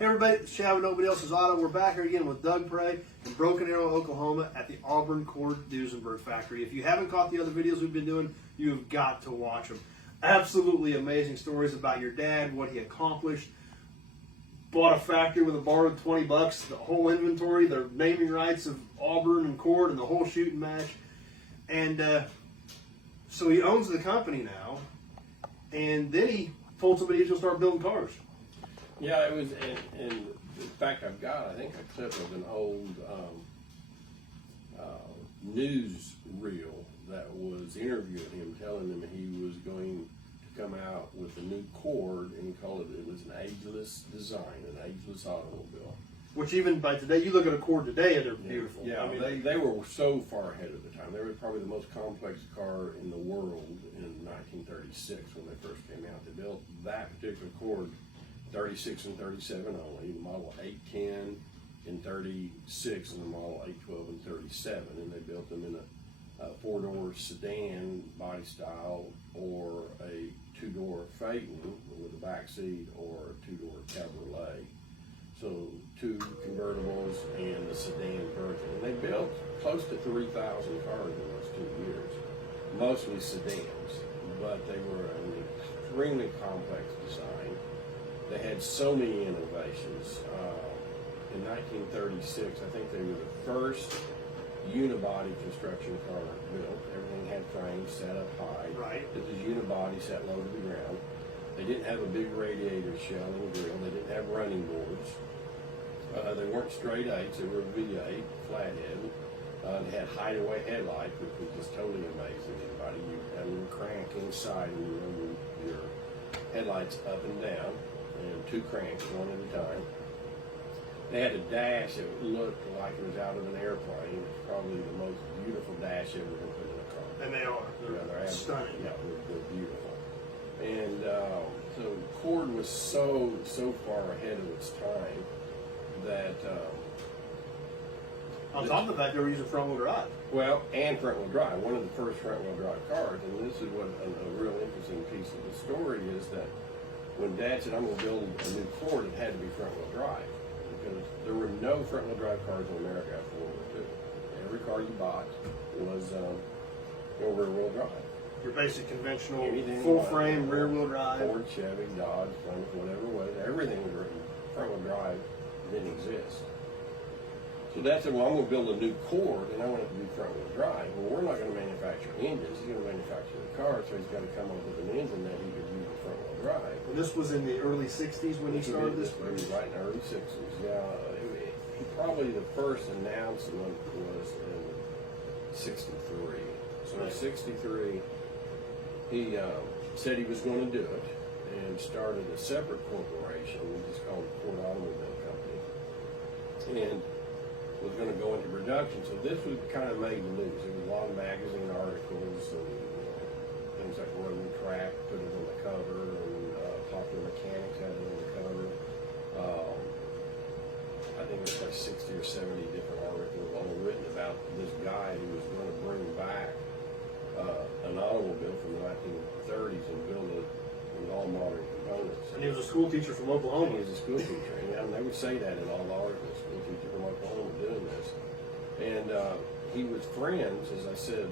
Hey everybody, it's Chad with Nobody Else's Auto. We're back here again with Doug Prey in Broken Arrow, Oklahoma at the Auburn Cord Duesenberg factory. If you haven't caught the other videos we've been doing, you've got to watch them. Absolutely amazing stories about your dad, what he accomplished. Bought a factory with a borrowed $20, the whole inventory, the naming rights of Auburn and Cord and the whole shooting match. And so he owns the company now, and then he told somebody he's going to start building cars. Yeah, it was, and in fact, I've got, I think, a clip of an old news reel that was interviewing him, telling him he was going to come out with a new Cord, and he called it was an ageless design, an ageless automobile. Which even by today, you look at a Cord today and they're beautiful. Yeah, I mean, they were so far ahead of the time. They were probably the most complex car in the world in 1936 when they first came out. They built that particular Cord 36 and 37 only, the model 810 in 36 and the model 812 and 37, and they built them in a four-door sedan body style or a two-door Phaeton with a back seat or a two-door Cabriolet. So two convertibles and a sedan version. And they built close to 3,000 cars in those 2 years, mostly sedans, but they were an extremely complex design. They had so many innovations. In 1936, I think they were the first unibody construction car built. Everything had frames set up high. Right. It was unibody set low to the ground. They didn't have a big radiator shell in the grill. They didn't have running boards. They weren't straight eights. They were V8, flathead. They had hideaway headlights, which was just totally amazing. You had a little crank inside and you run your headlights up and down, and two cranks, one at a time. They had a dash that looked like it was out of an airplane. It's probably the most beautiful dash ever been put in a car. And they are. They're stunning. Yeah, they're beautiful. And so Cord was so far ahead of its time that on top of that, they were using front-wheel drive. well, and front-wheel drive. One of the first front-wheel drive cars, and this is what a real interesting piece of the story is, that when Dad said, I'm going to build a new Cord, it had to be front-wheel drive, because there were no front-wheel drive cars in America after World War II. Every car you bought was rear-wheel drive. Your basic conventional Anything full-frame rear-wheel drive. Ford, Chevy, Dodge, Plymouth, whatever it was, everything was written front-wheel drive. Didn't exist. So Dad said, well, I'm going to build a new Cord, and I want it to be front-wheel drive. Well, we're not going to manufacture engines. He's going to manufacture the car, so he's got to come up with an engine that he could use in front-wheel drive. And this was in the early 60s when he started this? It was right in the early 60s, yeah. Probably the first announcement was in 63. So in 63, he said he was going to do it and started a separate corporation, just called the Cord Automobile Company, and was going to go into production. So this was kind of made the news. There was a lot of magazine articles and things like Road and Track put it on the cover, and Popular Mechanics had it on the cover. I think it was like 60 or 70 different articles all written about this guy who was going to bring back an automobile from the 1930s and build it with all modern components. And he was a school teacher from Oklahoma. He was a school teacher, and they would say that in all the articles, school teacher from Oklahoma doing this. And he was friends, as I said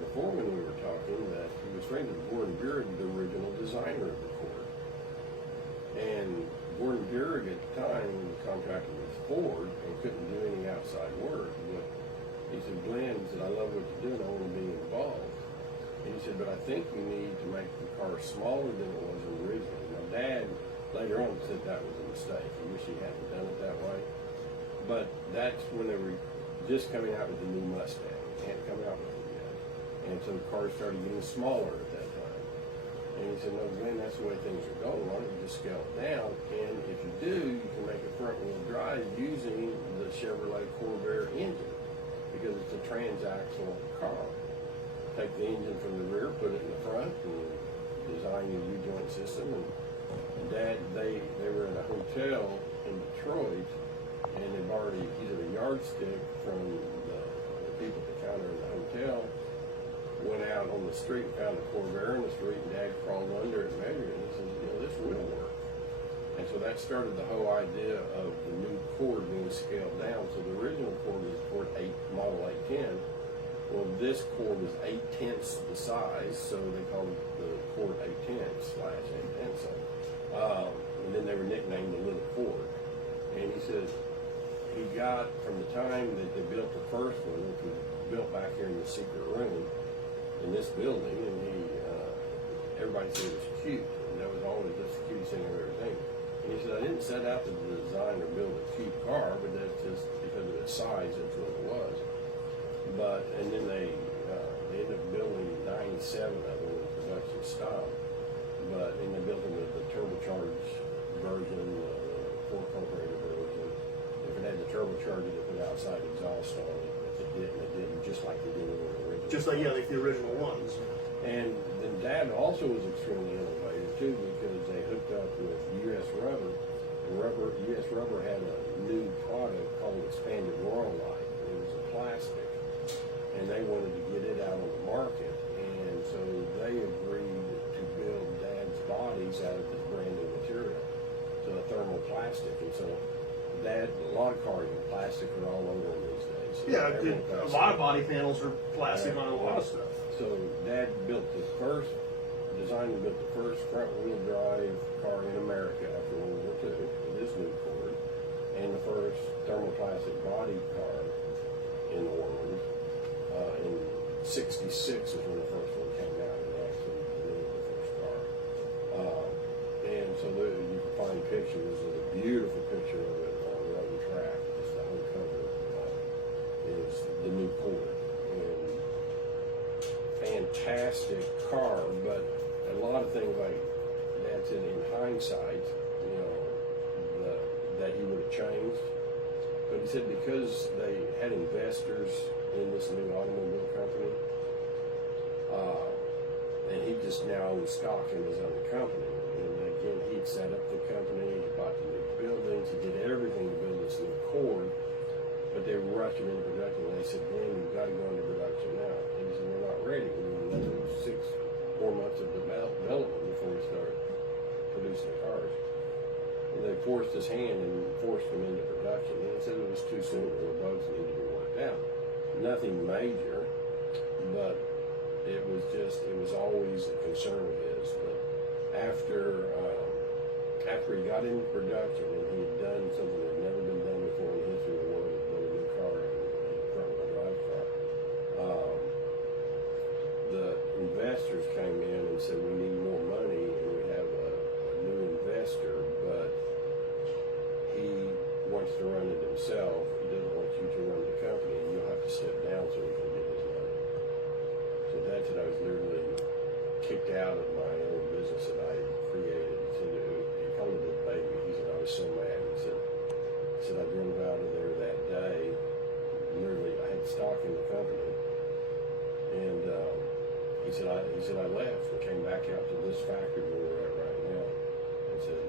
before when we were talking, that he was friends with Gordon Burig, the original designer of the Cord. And Gordon Burig at the time was contracted with Ford and couldn't do any outside work. But he said, Glenn, he said, I love what you're doing, I want to be involved. And he said, but I think we need to make the car smaller than it was originally. My Dad later on said that was a mistake. He wish he hadn't done it that way. But that's when they were just coming out with the new Mustang. They hadn't come out with it yet. And so the cars started getting smaller at that time. And he said, no, Glenn, that's the way things are going. Why don't you just scale it down? And if you do, you can make a front-wheel drive using the Chevrolet Corvair engine, because it's a transaxle car. Take the engine from the rear, put it in the front, and design your U-joint system. And Dad, they were in a hotel in Detroit, and they've already used a yardstick from the people at the counter in the hotel. Went out on the street and found a Corvair in the street, and Dad crawled under it and measured it, and he said, this will work. And so that started the whole idea of the new cord being scaled down. So the original cord was cord 8, model 810. Well, this cord is 8/10 the size, so they called it the cord 810/810. So, and then they were nicknamed the little cord. And he said he got from the time that they built the first one, which was built back here in the secret room in this building, and everybody said it was cute, and that was always just the cutest thing I've ever seen. And he said, I didn't set out to design or build a cute car, but that's just because of its size, that's what it was. And then they ended up building 97 of them in production style. And they built them with the turbocharged version, the 4-carburetor version. If it had the turbocharger, they put outside exhaust on it. If it didn't, it didn't, just like they did in the original. Just like, like the original ones. And then Dad also was extremely innovative too, because they hooked up with U.S. Rubber. U.S. Rubber had a new product called expanded royal light. It was a plastic, and they wanted to get it out on the market. And so they agreed to build Dad's bodies out of this brand new material, so a thermoplastic. And so Dad, a lot of cars in plastic are all over them these days. So Yeah, a lot of body panels are plastic on a lot of stuff. So Dad designed and built the first front-wheel drive car in America after World War II with this new Ford, and the first thermoplastic body car in the world. In '66 is when the first one came out, and actually delivered the first car. And so you can find pictures. There's a beautiful picture of it on Road and Track. Just the whole cover is the new Ford. And fantastic car, but a lot of things like Dad said in hindsight, that he would have changed. But he said because they had investors in this new automobile company, and he just now owns stock in his own company. And again, he'd set up the company, he bought the new buildings, he did everything to build this new Ford. But they were rushing into production, and they said, Dan, you've got to go into production now. And he said, we're not ready. We need another 6 more months of development before we start producing the cars. And they forced his hand and forced him into production. And he said it was too soon, the bugs needed to be worked out. Nothing major, but it was always a concern of his. But after he got into production and he had done something that had never been done before in the history of the world, built a new car and a front-wheel drive car, the investors came in and said, we need more money, and we have a new investor, but he wants to run it himself. He doesn't want you to run the company, and you'll have to step down so we can get his money. So Dad said I was literally kicked out of my own business that I had created. He called it a baby. He said I was so mad. He said I drove out of there that day. Literally, I had stock in the company, and he said I left and came back out to this factory where we're at right now, and said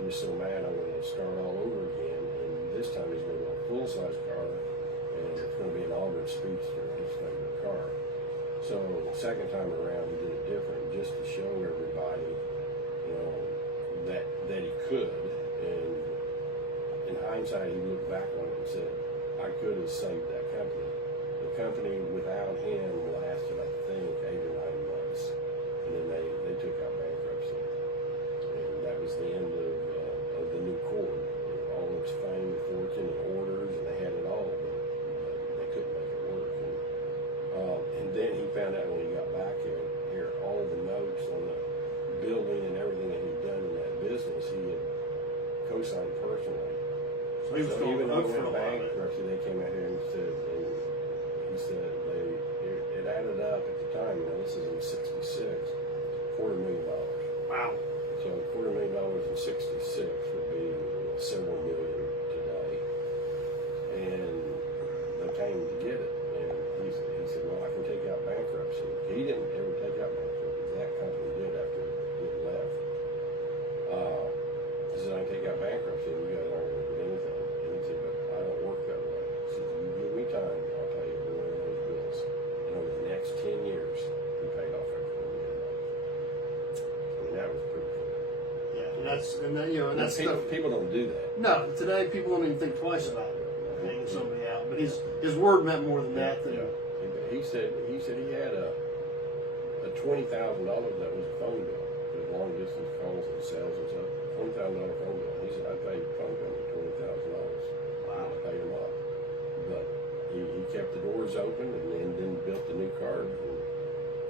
he was so mad I wanted to start all over again. And this time he's going to go a full-size car, and it's going to be an Auburn Speedster, his favorite car. So the second time around, he did it different, just to show everybody, that he could. And in hindsight, he looked back on it and said, I could have saved that company. The company without him lasted, I think, 8 or 9 months, and then they took out bankruptcy, and that was the end of the new Ford. All its fame and fortune and orders, and they had it all, but they couldn't make it work. And then he found out when he got back here, all the notes on the building and everything that he'd done in that business, he had co-signed personally. So he was going even though for it a went lot of it. bankruptcy, they came out here and said, it added up at the time, this is in '66, $250,000. Wow. So $250,000 in '66 would be several million today. And they came to get it. And he said, well, I can take out bankruptcy. He didn't ever take out bankruptcy. That company did after he had left. He said, I can take out bankruptcy and you guys aren't going to get anything. And he said, but I don't work that way. He said, you give me time, I'll pay every one of those bills. And over the next 10 years, he paid off every $1 million. I mean, that was pretty cool. Yeah, and that's people don't do that. No, today people don't even think twice about hanging somebody out. But his word meant more than that. He said he had a $20,000 that was a phone bill, his long distance calls and sales and stuff. $20,000 phone bill. He said, I paid the phone company $20,000. Wow. I paid him up. But he kept the doors open and then built the new cars and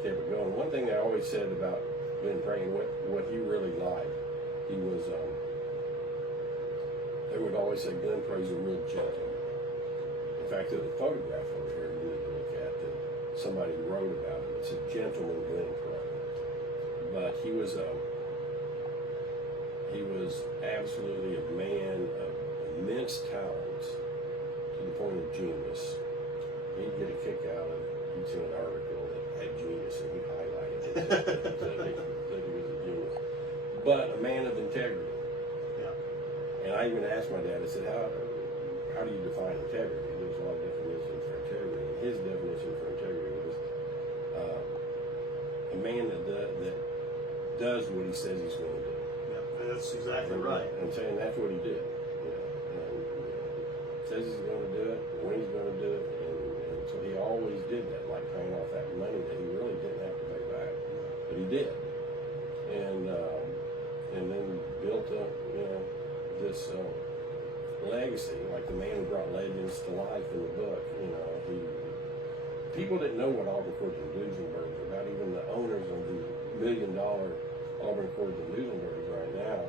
kept it going. One thing I always said about Glenn Pray and what he really liked, he was, they would always say Glenn Pray's a real gentleman. In fact, there's a photograph over here you need to look at that somebody wrote about him. It's a gentleman Glenn Pray. But he was absolutely a man of immense talents to the point of genius. He'd get a kick out of, he'd see an article that had genius and he'd highlight it. Said he was a genius. But a man of integrity. Yeah. And I even asked my dad, I said, how do you define integrity? There's a lot of definitions for integrity. And his definition for integrity was a man that does what he says he's going to do. Yeah, that's exactly right. And saying that's what he did. And says he's going to do it, when he's going to do it, and so he always did that, like paying off that money that he really didn't have to pay back, but he did. And then built up, this legacy, like the man who brought legends to life in the book. People didn't know what Auburn Cords and Duesenberg were about. Even the owners of the $1 million Auburn Cords and Duesenberg right now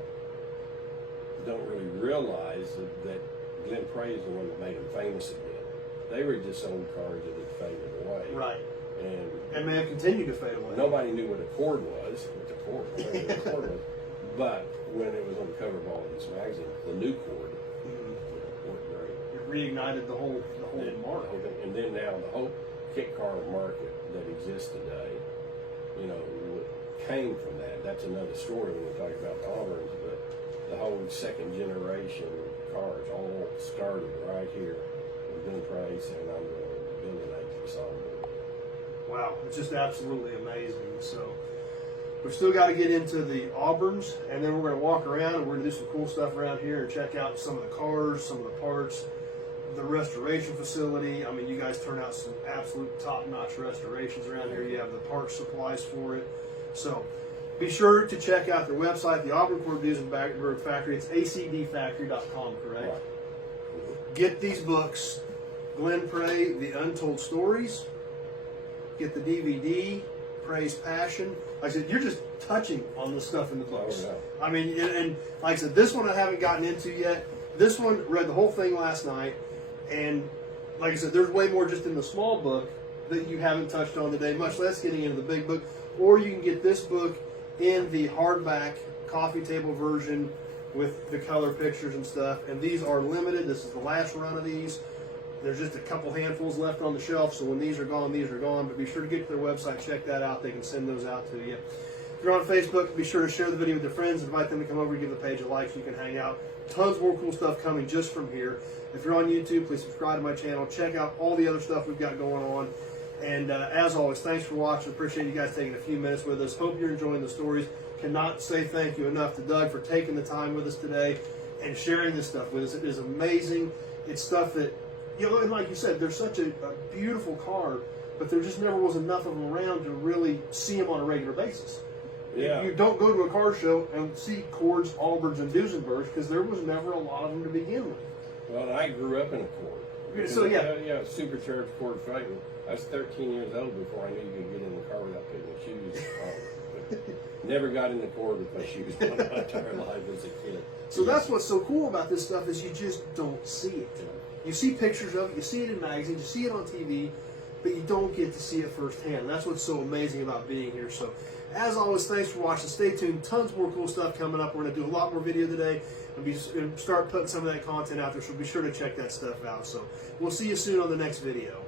don't really realize that Glenn Pray is the one that made them famous again. They were just old cars that had faded away. Right. And may have continued to fade away. Nobody knew what a cord was. What the cord was. But when it was on the cover of all of these magazines, the new cord, worked great. It reignited the whole market. And then now the whole kit car market that exists today, came from that. That's another story when we talk about the Auburns, but the whole second generation cars all started right here with Glenn Pray saying, I'm going to build an agency Auburn. Wow, it's just absolutely amazing. So we've still got to get into the Auburns, and then we're going to walk around and we're going to do some cool stuff around here and check out some of the cars, some of the parts, the restoration facility. I mean, you guys turn out some absolute top-notch restorations around here. You have the parts supplies for it. So be sure to check out their website, the Auburn Cord Duesenberg Factory. It's acdfactory.com, correct? Right. Get these books, Glenn Pray, The Untold Stories. Get the DVD, Pray's Passion. Like I said, you're just touching on the stuff in the books. Oh, yeah. I mean, and like I said, this one I haven't gotten into yet. This one, read the whole thing last night. And like I said, there's way more just in the small book that you haven't touched on today, much less getting into the big book. Or you can get this book in the hardback coffee table version with the color pictures and stuff. And these are limited. This is the last run of these. There's just a couple handfuls left on the shelf, so when these are gone, these are gone. But be sure to get to their website, check that out. They can send those out to you. If you're on Facebook, be sure to share the video with your friends. Invite them to come over, give the page a like so you can hang out. Tons more cool stuff coming just from here. If you're on YouTube, please subscribe to my channel. Check out all the other stuff we've got going on. And as always, thanks for watching. Appreciate you guys taking a few minutes with us. Hope you're enjoying the stories. Cannot say thank you enough to Doug for taking the time with us today and sharing this stuff with us. It is amazing. It's stuff that, and like you said, they're such a beautiful car, but there just never was enough of them around to really see them on a regular basis. Yeah. You don't go to a car show and see Cords, Auburns, and Duesenbergs because there was never a lot of them to begin with. Well, I grew up in a Cord. So yeah, supercharged Cord fighting. I was 13 years old before I knew you could get in the car without putting your shoes on. Never got in the Cord with my shoes on my entire life as a kid. So that's what's so cool about this stuff is you just don't see it. You see pictures of it, you see it in magazines, you see it on TV, but you don't get to see it firsthand. That's what's so amazing about being here. So as always, thanks for watching. Stay tuned. Tons more cool stuff coming up. We're going to do a lot more video today and start putting some of that content out there, so be sure to check that stuff out. So we'll see you soon on the next video.